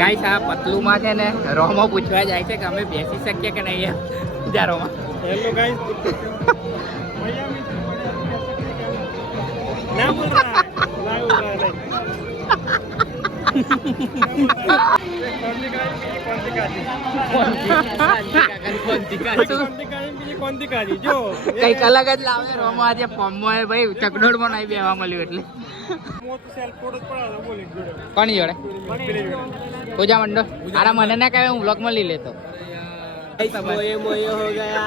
Guys આ પતલુમાં છે ને રોમો પૂછવા જાય છે કે અમે બેસી શકીએ કે નહીં જા રોમા. हेलो गाइस ना बोल रहा है ना बोल रहा है કઈક અલગ જ લાવે રોમો આજે ફોર્મમાં ભાઈ ચકડોળમાં નહીં બેવા મળ્યું એટલે કોની જોડે પૂજા મંડળ આરા મને ના કહે હું બ્લોગમાં લઈ લેતો. मोये मोये हो गया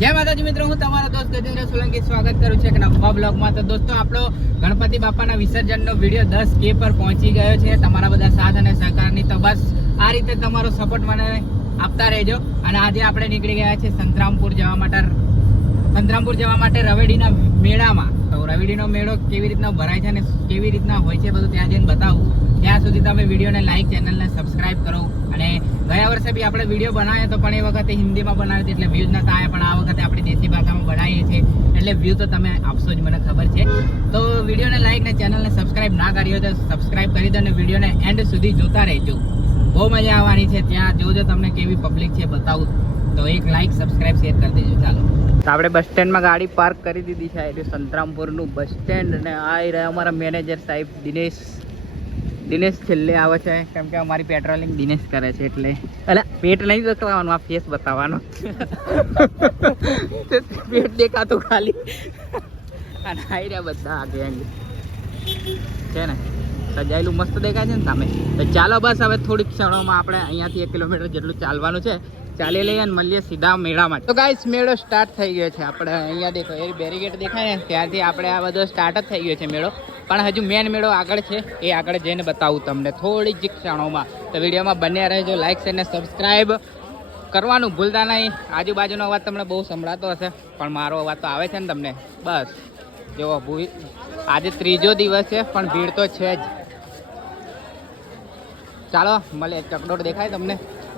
જય માતાજી મિત્રો, હું તમારા દોસ્ત ગજેન્દ્ર સોલંકી સ્વાગત કરું છું એક નવા બ્લોગમાં. તો દોસ્તો આપણો ગણપતિ બાપાના વિસર્જનનો વિડીયો 10K પર પહોંચી ગયો છે. તમારા બધા સાથ અને સહકારની તો બસ આ રીતે તમારો સપોર્ટ મને આપતા રહેજો. અને આજે આપણે નીકળી ગયા છે સંતરામપુર જવા માટે રવેડીના મેળામાં. તો રવેડીનો મેળો કેવી રીતના ભરાય છે અને કેવી રીતના હોય છે બધું ત્યાં જઈને બતાવું. ત્યાં સુધી તમે વિડીયોને લાઈક, ચેનલને સબસ્ક્રાઇબ કરો. અને ગયા વર્ષે બી આપણે વિડીયો બનાવ્યા તો પણ એ વખતે હિન્દીમાં બનાવ્યો એટલે વ્યૂઝ નતા આવ્યા, પણ આ વખતે આપણે દેશી ભાષામાં બનાવીએ છીએ એટલે વ્યૂ તો તમે આપશો જ, મને ખબર છે. તો વિડીયોને લાઈક ને ચેનલને સબસ્ક્રાઇબ ના કરી હોય તો સબસ્ક્રાઇબ કરી દો અને વિડીયોને એન્ડ સુધી જોતા રહેજો. બહુ મજા આવવાની છે. ત્યાં જોજો તમને કેવી પબ્લિક છે બતાવું. તો એક લાઈક, સબસ્ક્રાઇબ, શેર કરી દેજો. ચાલો, તો આપણે બસ સ્ટેન્ડમાં ગાડી પાર્ક કરી દીધી છે. એટલે સંતરામપુરનું બસ સ્ટેન્ડ. અને આ રહ્યા અમારા મેનેજર સાહેબ દિનેશ છેલ્લે આવે છે, કેમ કે અમારી પેટ્રોલિંગ દિનેશ કરે છે. એટલે અલા પેટ નહીં બતાવવાનું, આ ફેસ બતાવવાનો. પેટ દેખાતું ખાલી. અને આવી રહ્યા બધા આગે છે ને, સજાયેલું મસ્ત દેખાય છે ને સામે. તો ચાલો બસ હવે થોડીક ક્ષણોમાં આપણે અહીંયાથી 1 કિલોમીટર જેટલું ચાલવાનું છે. ચાલી લઈએ અને મળીએ સીધા મેળામાં. તો ગાઈસ મેળો સ્ટાર્ટ થઈ ગયો છે. આપણે અહીંયા દેખો એ બેરીગેટ દેખાય ને ત્યારથી આપણે આ બધો સ્ટાર્ટ જ થઈ ગયો છે મેળો. પણ હજુ મેન મેળો આગળ છે, એ આગળ જઈને બતાવું તમને થોડી જ ક્ષણોમાં. તો વિડીયોમાં બન્યા રહેજો. લાઈક છે ને સબસ્ક્રાઈબ કરવાનું ભૂલતા નહીં. આજુબાજુનો અવાજ તમને બહુ સંભળાતો હશે, પણ મારો અવાજ તો આવે છે ને તમને. બસ જો આજે 3જો દિવસ છે પણ ભીડ તો છે જ. ચાલો મળે. ચકડોળ દેખાય તમને?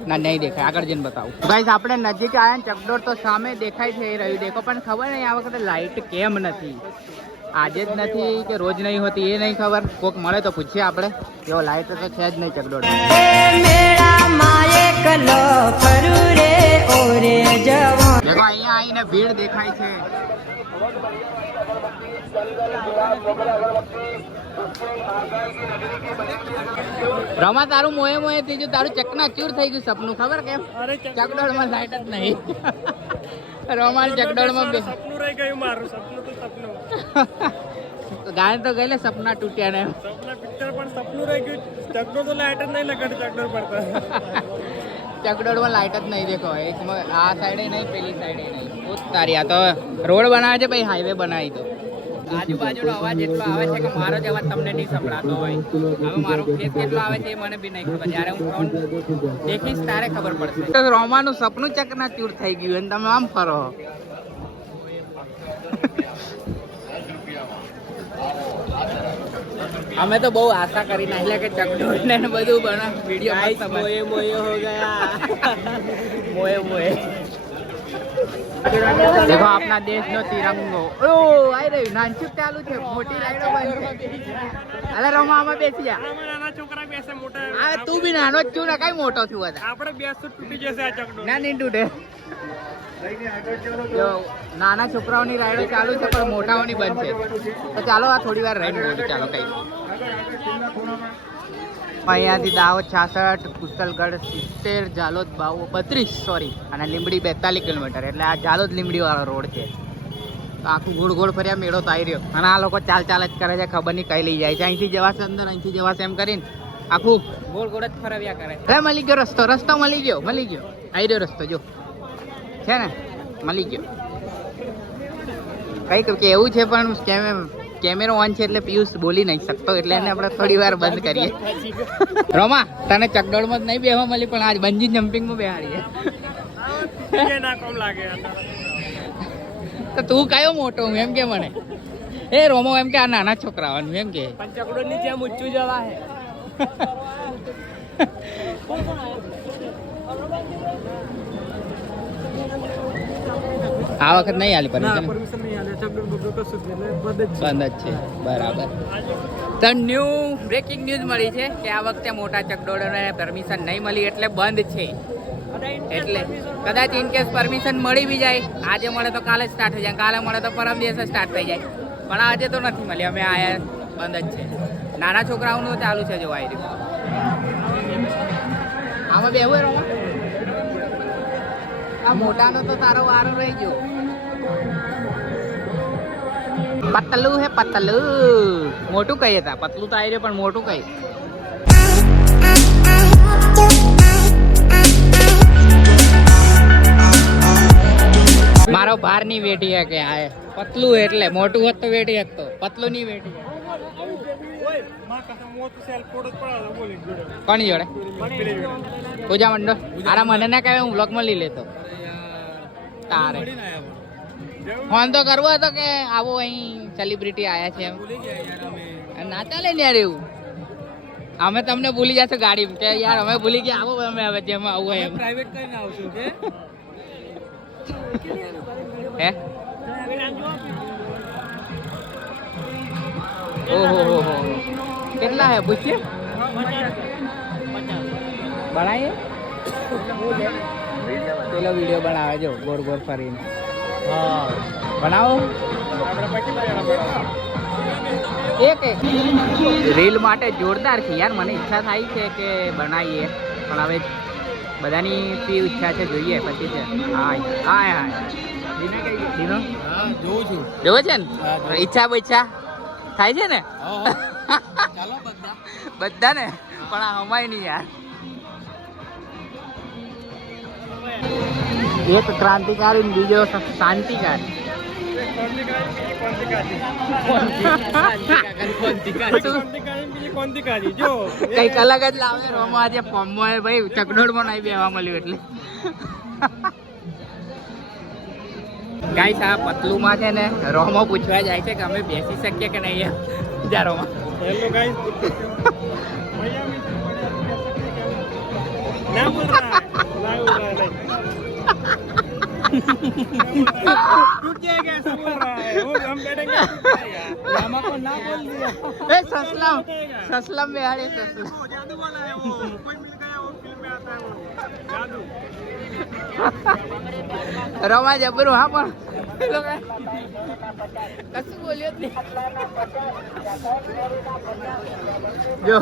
ના, નહીં દેખાય, આગળ જઈને બતાવું. ગાઈસ આપણે નજીક આવ્યા ને ચકડોળ તો સામે દેખાય છે એ રહ્યું દેખો. પણ ખબર નહીં આ વખતે લાઇટ કેમ નથી. આજે જ નથી કે રોજ નહીં હોતી એ નહીં ખબર. કોક મળે તો પૂછીએ આપણે. જો લાઇટ તો છે જ નહીં ચકડોળ. દેખો અહીંયા આવીને ભીડ દેખાય છે. રમા તારું મોએ થઈ ગયું, તારું ચકનાચૂર થઈ ગયું સપનું. ખબર કેમ? ચકડોળમાં લાઈટ જ નહીં. રોમાન ચકડોળમાં સપનું રહી ગયું મારું. સપનું તો સપનું. ગાય તો ગયેલે સપના તૂટ્યા ને સપના પિક્ચર પણ સપનું રહી ગયું. ચકડોળ તો લાઈટ જ નહીં લગાડી. ચકડોળ પડતા ચકડોળમાં લાઈટ જ નહીં. દેખો એકમાં આ સાઈડે નહીં, પેલી સાઈડે નહીં. બહુ તારી આ તો રોડ બનાવે છે ભાઈ, હાઈવે બનાવી દો. આજુબાજુનો અવાજ એટલો આવે છે કે મારો જ અવાજ તમને નહીં સંભળાતો હોય. હવે મારો ફેસ કેટલો આવે છે એ મને બી નહીં ખબર. જ્યારે હું ફોન દેખીશ તારે ખબર પડશે. રોમાનું સપનું ચકનાચૂર થઈ ગયું અને તમે આમ ફરો. અમે તો બહુ આશા કરી નાખી કે ચકડોળ ને બધું બના વિડીયો મોએ મોએ હો ગયા મોએ देखो अपना देश नो तिरंगो. ओ आई रही नानचुक चालू છે. મોટી લાઈનો બંધ છે. અલે રોમા આમાં બેસી જા. નાના છોકરા બેસે મોટા. આ તું બી નાનો જ છું ને, કઈ મોટો છું બધા. આપણે બેસતો તૂટી જશે આ ચકડોળ. ના નહીં તૂટે. જો નાના છોકરાઓની રાઈડો ચાલુ છે પણ મોટાઓની બંધ છે. તો ચાલો આ થોડી વાર રહીને બોલું. ચાલો કઈ અહીંયાથી દાહોદ 66, કુશલગઢ 70, ઝાલોદ 32 અને લીંબડી 42 કિલોમીટર. એટલે આ ઝાલોદ લીંબડી વાળો રોડ છે. તો આખું ગોળ ફર્યા મેળો તો આવી રહ્યો. અને આ લોકો ચાલ જ કરે છે, ખબર નહીં કઈ લઈ જાય છે. અહીંથી જવાશે અંદર, અહીંથી જવાશે એમ કરીને આખું ગોળ જ ફરવ્યા કરે. અરે મળી ગયો રસ્તો મળી ગયો આવી રહ્યો રસ્તો. જો છે ને, મળી ગયો. કઈક એવું છે પણ કેમેરો ઓન છે એટલે પિયુષ બોલી નહીં શકતો, એટલે એને આપણે થોડી વાર બંધ કરીએ. રોમા તને ચકડોળમાં જ નહીં બેહવા મળી, પણ આજ બંજી જમ્પિંગમાં બેહાડીએ. તો તું કયો મોટો હું એમ કે મને? એ રોમો એમ કે આ નાના છોકરાઓનું એમ કે ચકડોળ ની જેમ ઊંચું જવા હે. આ વખત નહીં આલી ના પરમિશન પરમિશન નહીં આલે ચકડોળ બકડોળ કશું જ નહીં એટલે બંધ જ છે. બંધ જ છે બરાબર. તો ન્યૂ બ્રેકિંગ ન્યૂઝ મળી છે કે આ વખતે મોટા ચકડોળોને પરમિશન નહીં મળી એટલે બંધ છે. એટલે કદાચ ઇન કેસ પરમિશન મળી બી જાય, આજે મળે તો કાલે સ્ટાર્ટ થઈ જાય, કાલે મળે તો પરમ દિવસે સ્ટાર્ટ થઈ જાય, પણ આજે તો નથી મળી. અમે આયા બંધ જ છે. નાના છોકરાઓનું ચાલુ છે જોવા આવી રહ્યું. આમાં બેવું રહો. આ મોટાનો તો તારો વારો રહી ગયો. પતલું હે પતલું. મોટું કહીએ તા, પતલું તો આવી રહ્યું પણ મોટું કહીએ. મારો ભાર ની વેટી હે કે આ પતલું એટલે મોટું હોત તો વેટી શકતો, પતલું ની વેટી. ઓય માં કસમ મોત સેલ કોડ જ પડાવ બોલી જોડે કોની જોડે? પેલી જોડે પૂજા મંડળ. આરા મને ના કહેવાય, હું બ્લોગમાં લઈ લેતો. તારે ફોન તો કરવો હતો કે આવો અહીં સેલિબ્રિટી આયા છે એમ. ના ચાલે ને યાર એવું. અમે તમને ભૂલી જશો ગાડી કે યાર અમે ભૂલી ગયા, આવો અમે હવે જેમ આવું એમ. પ્રાઇવેટ કરીને આવશું કે હે ઓહો હો હો કેટલા હે પૂછીએ બનાવીએ. પેલો વિડીયો બનાવે જો ગોર ગોર ફરીને. હા બનાવો. એક રીલ માટે જોરદાર છે યાર. મને ઈચ્છા થાય છે કે બનાવીએ, પણ હવે બધાની પી ઈચ્છા છે, જોઈએ પછી છે. હાય હાય હાય દીનો જોઉં છું. જોવે છે ને ઈચ્છા બચ્છા થાય છે ને બધા ને, પણ આ હમાય નહીં યાર. એક ક્રાંતિકારી ને બીજો શાંતિકારી. કઈક અલગ જ લાવે. રોમો આજે ફોર્મમાં ભાઈ ચકડોળમાં નહીં બેવા મળ્યું એટલે. ગાઈસ આ પતલુમાં છે ને રોમો પૂછવા જાય છે કે અમે બેસી શકીએ કે નહીં. જા રોમો. हेलो गाइस ना बोल रहा है ना बोल रहा है तू क्या कैसा बोल रहा है वो हम बैठेंगे मामा को ना बोल दिया ए ससलम ससलम में आ रहे ससलम जादू बोला है वो कोई मिल गया वो फिल्म में आता है वो जादू રોમા જબરું. હા પણ કશું બોલ્યો જ નહીં. જો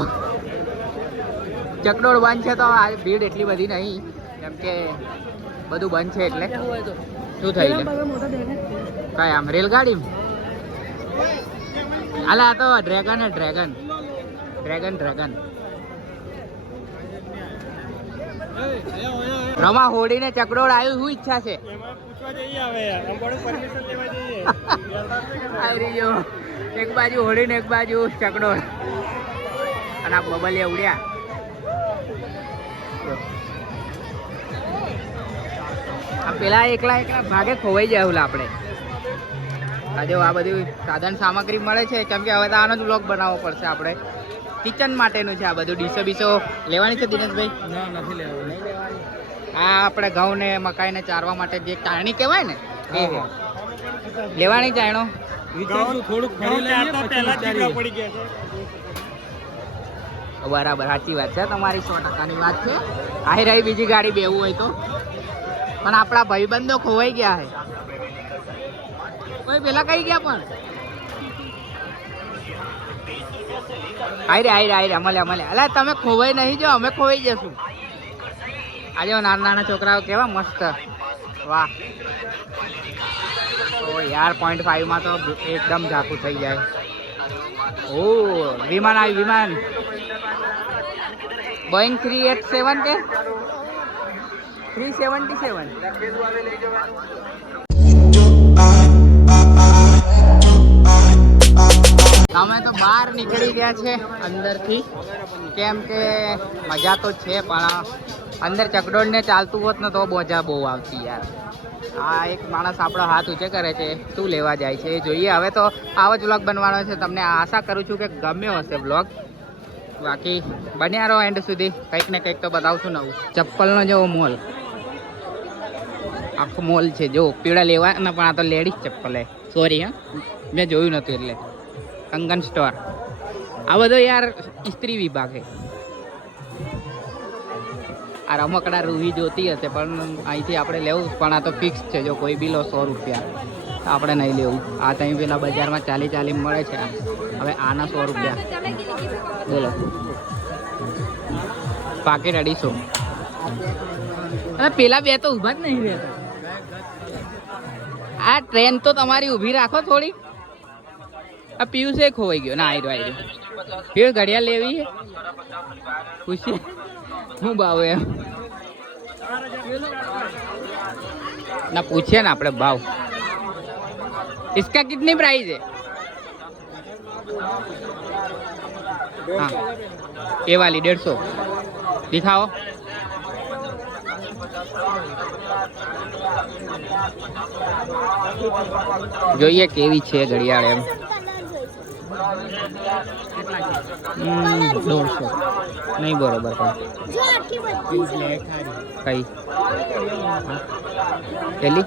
ચકડોળ બંધ છે તો આ ભીડ એટલી બધી નહીં, કેમ કે બધું બંધ છે એટલે. શું થઈ છે કઈ આમ રેલગાડી? હાલ આ તો ડ્રેગન હે ડ્રેગન ડ્રેગન ડ્રેગન. રમા હોડીને ચકડોળ આવ્યું, શું ઈચ્છા છે? એમાં પૂછવા જઈએ હવે યાર हम बड़े परमिशन लेवा જઈએ આવી રહ્યો એક બાજુ હોડીને એક બાજુ ચકડોળ, અને આ બબલિયા ઉડ્યા. આ પેલા એકલા એકલા ભાગે ખોવાઈ જાય ઓલા આપણે. આજે આ બધી સાધન સામગ્રી મળે છે, કેમ કે હવે તો આનો જ બ્લોગ બનાવવો પડશે આપણે. કિચન માટેનું છે આ બધું. ડીસો બીસો લેવાની છે દિનેશભાઈ? ના નથી લેવા નહીં આ આપણે ઘઉં ને મકાઈ ને ચારવા માટે જે ચારણી કહેવાય ને એ લેવાની ચાયણો. વિચારશું થોડુંક ફરી લઈએ પહેલા ચીકડા પડી ગયા છે. બરાબર સાચી વાત છે તમારી, 100%ની વાત છે. આહી રહી બીજી ગાડી બેવું હોય તો, પણ આપણા ભાઈબંધો ખોવાઈ ગયા છે. કોઈ પેલા કઈ ગયા પણ આઈ રે મળે અલા તમે ખોવાઈ નહીં જો, અમે ખોવાઈ જશું. આજે નાના નાના છોકરાઓ કેવા મસ્ત. વાહ ઓ યાર 0.5 માં તો એકદમ ઝાકું થઈ જાય. ઓ વિમાન આવ્યું વિમાન. બોઈંગ 387 કે 377. અમે તો બહાર નીકળી ગયા છે અંદરથી, કેમ કે મજા તો છે પણ અંદર ચકડોળને ચાલતું હોત ને તો મજા બહુ આવતી યાર. આ એક માણસ આપણો હાથ ઊંચે કરે છે, શું લેવા જાય છે એ જોઈએ. હવે તો આવો જ વ્લોગ બનવાનો છે. તમને આશા કરું છું કે ગમ્યો હશે વ્લોગ. બાકી બન્યા રહો એન્ડ સુધી, કંઈક ને કંઈક તો બતાવશું નવું. ચપ્પલનો જેવો મોલ. આખો મોલ છે જો પીળા લેવાના પણ આ તો લેડીઝ ચપ્પલ હે સોરી હા મેં જોયું નતું એટલે કંગન સ્ટોર આ બધો યાર ઇસ્ત્રી વિભાગ છે આ રમકડા રૂહી જોતી હશે પણ અહીંથી આપણે લેવું પણ આ તો ફિક્સ છે જો કોઈ બી લો 100 રૂપિયા તો આપણે નહીં લેવું આ ત્યાં પેલા બજારમાં 40 મળે છે હવે આના 100 રૂપિયા બોલો પાકેટ 250 અને પેલા બે તો ઊભા જ નહીં રહેતા આ ટ્રેન તો તમારી ઊભી રાખો થોડી આ પિયુષે ખોવાઈ ગયો ના આવી રહ્યો પીળ ઘડિયાળ લેવી છે પૂછીએ શું ભાવ એમ ना पूछे ना अपने भाव इसका कितनी प्राइस है हाँ ये वाली 150 दिखाओ જોઈએ કેવી છે ઘડિયાળ એમ 150 નહીં બરોબર પણ कई चली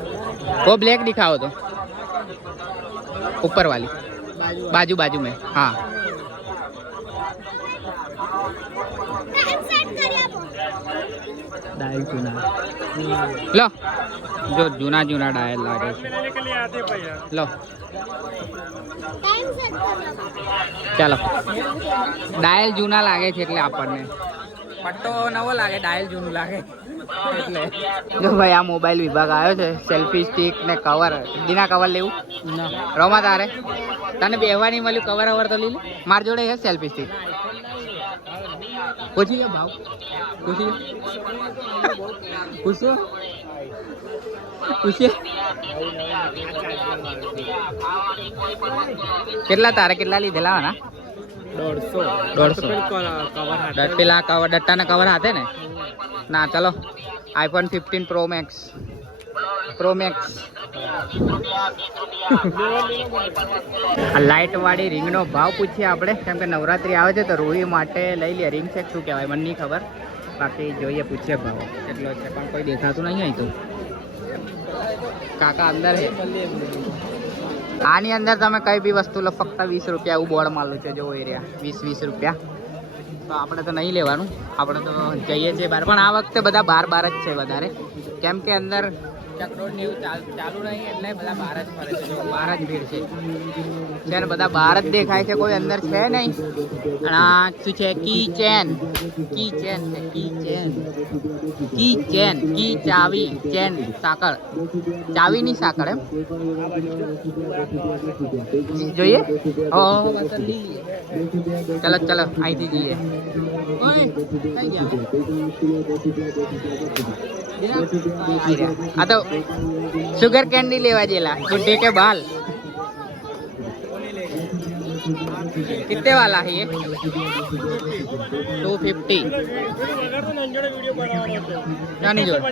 वो ब्लैक दिखाओ तो ऊपर वाली बाजू बाजू में हाँ डायल चुना लो जो जूना जूना डायल लागे लो ચાલો ડાયલ જૂના લાગે છે એટલે આપણને પટ્ટો નવો લાગે ડાયલ જૂનું લાગે એટલે જો ભાઈ આ મોબાઈલ વિભાગ આવ્યો છે સેલ્ફી સ્ટિક ને કવર દીના કવર લેવું રોમા તારે તને બેહવાની મળ્યું કવર અવર તો લીધું માર જોડે છે સેલ્ફી સ્ટિક પૂછી ગયો ભાવ પૂછી પૂછો પૂછીએ કેટલા તારે કેટલા લીધેલા ના 150 પેલા કવર ડટ્ટાના કવર હાથે ને ના ચલો આઈફોન 15 પ્રો મેક્સ લાઇટ વાળી રિંગનો ભાવ પૂછીએ આપણે કેમ કે નવરાત્રી આવે છે તો રૂહી માટે લઈ લે રિંગ છે શું કહેવાય મને નહીં ખબર બાકી જોઈએ પૂછીએ ભાવ કેટલો છે પણ કોઈ દેખાતું નહીં અહીં તો કાકા અંદર છે આની અંદર તમે કઈ બી વસ્તુ લો ફક્ત 20 રૂપિયા એવું બોર્ડ માલું છે જો એરિયા 20 રૂપિયા તો આપણે તો નહીં લેવાનું આપણે તો જઈએ છીએ બહાર પણ આ વખતે બધા બહાર જ છે વધારે કેમ કે અંદર ચકડોળ ને એવું ચાલુ નહીં એટલે બધા બહાર જ ફરે છે બહાર જ ભીડ છે ને બધા બહાર જ દેખાય છે કોઈ અંદર છે નહીં અને આ શું છે કી ચેન કી ચાવી ચેન સાંકળ ચાવીની સાંકળ એમ જોઈએ ચલો ચલો અહીંથી જઈએ આ તો शुगर कैंडी लेवा जेला गुड्डे के बाल कितने वाला है ये 250 નાની જોડ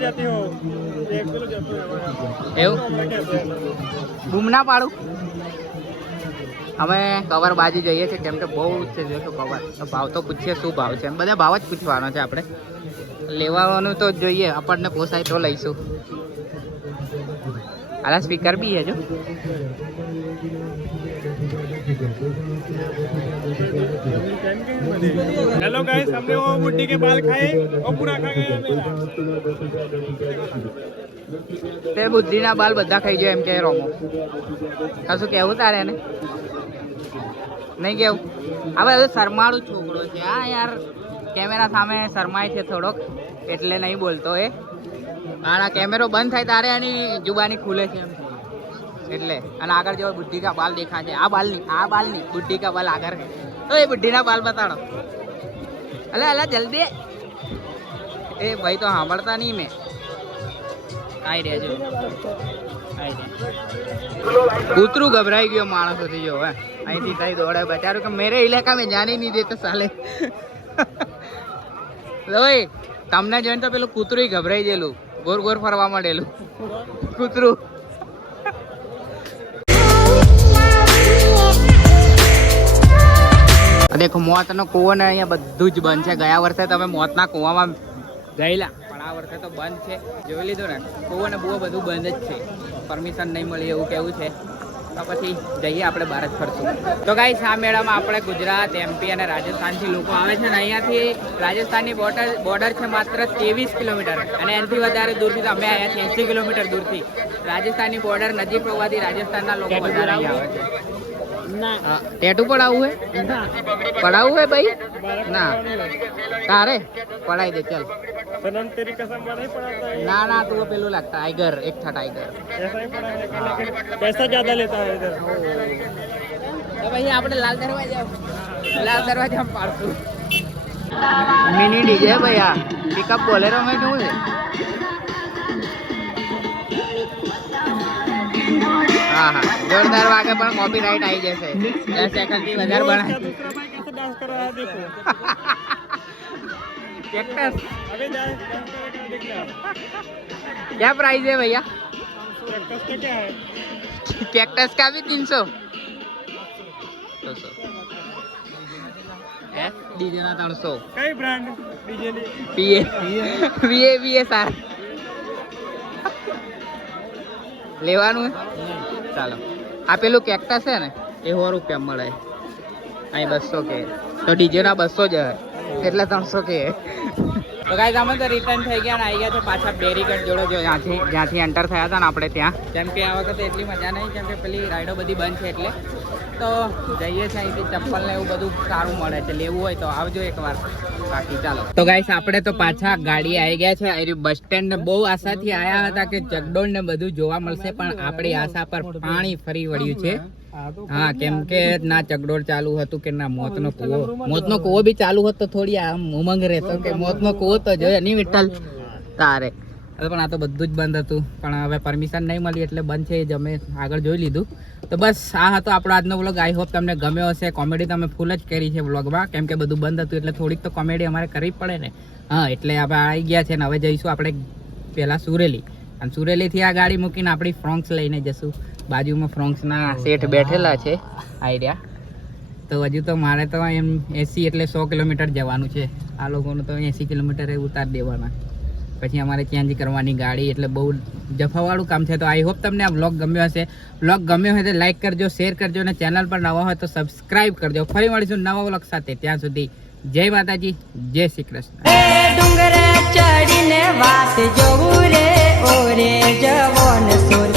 એવું બૂમ ના પાડું અમે કવર બાજુ જઈએ છીએ કેમ કે બહુ છે જોશું કવર તો ભાવ તો પૂછીએ શું ભાવ છે બધા ભાવ જ પૂછવાનો છે આપણે લેવાનું તો જોઈએ આપણને પોસાય તો લઈશું આલા સ્પીકર भी है जो हेलो गाइस हमने वो बुड्ढी के बाल खाए और पूरा खा गया તે બુદ્ધિના બાલ બધા ખાઈ જાય એમ કે રોમો કશું કેવું તારે એને નહીં કેવું હવે શરમાળું છોકરો છે હા યાર કેમેરા સામે શરમાય છે થોડોક એટલે નહીં બોલતો એ આ કેમેરો બંધ થાય તારે એની જુબાની ખુલે છે એમ એટલે અને આગળ જો બુદ્ધિ કા બાલ દેખા છે આ બાલ નહીં બુદ્ધિ કા બાલ આગળ છે તો એ બુદ્ધિના બાલ બતાડો અલે જલ્દી એ ભાઈ તો સાંભળતા નહીં મેં આવી રહ્યા જો કૂતરું ગભરાઈ ગયો માણસોથી જો હે અહીંથી કઈ દોડે બચારું કે મેરે ઇલાકા મેં જાની નહીં દેતો સાલે ભાઈ તમને જોઈને તો પેલું કૂતરું ગભરાઈ ગયેલું ગોર ગોર ફરવા માંડેલું કૂતરું દેખો મોતનો કૂવો ને અહીંયા બધું જ બંધ છે ગયા વર્ષે તમે મોતના કૂવામાં ગયેલા પણ આ આ વર્ષે તો બંધ છે. જોઈ લીધું ને, કૂવો ને બૂવો બધું બંધ જ છે. પરમિશન નહીં મળી એવું કેવું છે. તો પછી જઈએ આપણે બહાર જ ફરશું. તો ગાઈસ આ મેળામાં આપણે ગુજરાત, MP અને રાજસ્થાનથી લોકો આવે છે ને અહીંયાથી રાજસ્થાનની બોર્ડર છે માત્ર 23 કિલોમીટર અને એનાથી વધારે દૂરથી તો અમે આવ્યા છીએ 80 કિલોમીટર દૂરથી. રાજસ્થાનની બોર્ડર નજીક હોવાથી રાજસ્થાનના લોકો વધારે અહીંયા આવે છે. ના ટેટુ પડાવવું હે? પડાવવું હે ભાઈ? ના તારે પડાઈ દે ચાલ. सनम तेरी कसम नहीं पड़ाता है ના ના તું પેલું લાગતા ટાઈગર, એક था टाइगर. ऐसा ही पड़ा है लेकिन पैसा ज्यादा लेता है इधर તો ભાઈ આપણે લાલ દરવાજા પાડશું. મિની ડીજે ભાઈ, આ પિકઅપ બોલેરો માં કેવું છે? હા હા જોરદાર વાગે પણ કોપીરાઈટ આવી જશે. 10 સેકન્ડ થી વધારે उसका બનાય. दूसरा भाई कैसे डांस कर रहा है देखो कैक्टस अबे डांस करेगा देख ले क्या प्राइस है भैया? कैक्टस का क्या है कैक्टस का भी 300 डीजे ना 300 कई ब्रांड डीजे ने પીએ સાર લેવાનું હે? ચાલો આ પેલું કેક્ટસ છે ને એ 100 રૂપિયા મળે, અહીં 200 કે તો ડીજે ના 200 જ હે એટલે 300 કે. તો ગાઈસ અમે તો રિટર્ન થઈ ગયા ને આવી ગયા છે પાછા બેરીકેડ જોડે, જો જ્યાંથી એન્ટર થયા હતા ને આપણે ત્યાં. કેમ કે આ વખતે એટલી મજા નહીં, કેમ કે પેલી રાઈડો બધી બંધ છે એટલે. તો જઈએ છીએ અહીંથી ચપ્પલ ને એવું બધું સારું મળે છે, લેવું હોય તો આવજો એકવાર. બાકી ચાલો તો ગાઈસ આપણે તો પાછા ગાડી આવી ગયા છે. અહીં બસ સ્ટેન્ડ બહુ આશાથી આવ્યા હતા કે ચકડોળ ને બધું જોવા મળશે, પણ આપણી આશા પર પાણી ફરી વળ્યું છે. હા કેમ કે ના ચકડોળ ચાલુ હતું કે ના મોતનો કૂવો બી ચાલુ હોત તો થોડી આમ ઉમંગ રહેતો કે મોતનો કૂવો તો જોઈએ નહીં વિઠ્ઠલ તારે. પણ આ તો બધું જ બંધ હતું, પણ હવે પરમિશન નહીં મળી એટલે બંધ છે, જ અમે આગળ જોઈ લીધું. તો બસ આ હતો આપણો આજનો વ્લોગ. આઈ હોપ તમને ગમ્યો હશે. કોમેડી તો અમે ફૂલ જ કરી છે વ્લોગમાં, કેમ કે બધું બંધ હતું એટલે થોડીક તો કોમેડી અમારે કરવી પડે ને. હા એટલે હવે આવી ગયા છે ને હવે જઈશું આપણે પહેલાં સુરેલી, અને સુરેલીથી આ ગાડી મૂકીને આપણી ફ્રોન્ક્સ લઈને જશું. બાજુમાં ફ્રોન્ક્સના શેઠ બેઠેલા છે આઈડિયા. તો હજુ તો મારે તો એમ 80 એટલે 100 કિલોમીટર જવાનું છે, આ લોકોનું તો 80 કિલોમીટરે ઉતારી દેવાના, પછી અમારે ચેન્જ કરવાની ગાડી, એટલે બહુ જફાવાળું કામ છે. તો આઈ હોપ તમને આ વ્લોગ ગમ્યો હશે. વ્લોગ ગમ્યો હોય તો લાઈક કરજો, શેર કરજો, અને ચેનલ પર નવા હોય તો સબસ્ક્રાઈબ કરજો. ફરી મળીશું નવા વ્લોગ સાથે, ત્યાં સુધી જય માતાજી, જય શ્રી કૃષ્ણ. ડુંગર ચડીને વાત જોવું રે ઓરે જવન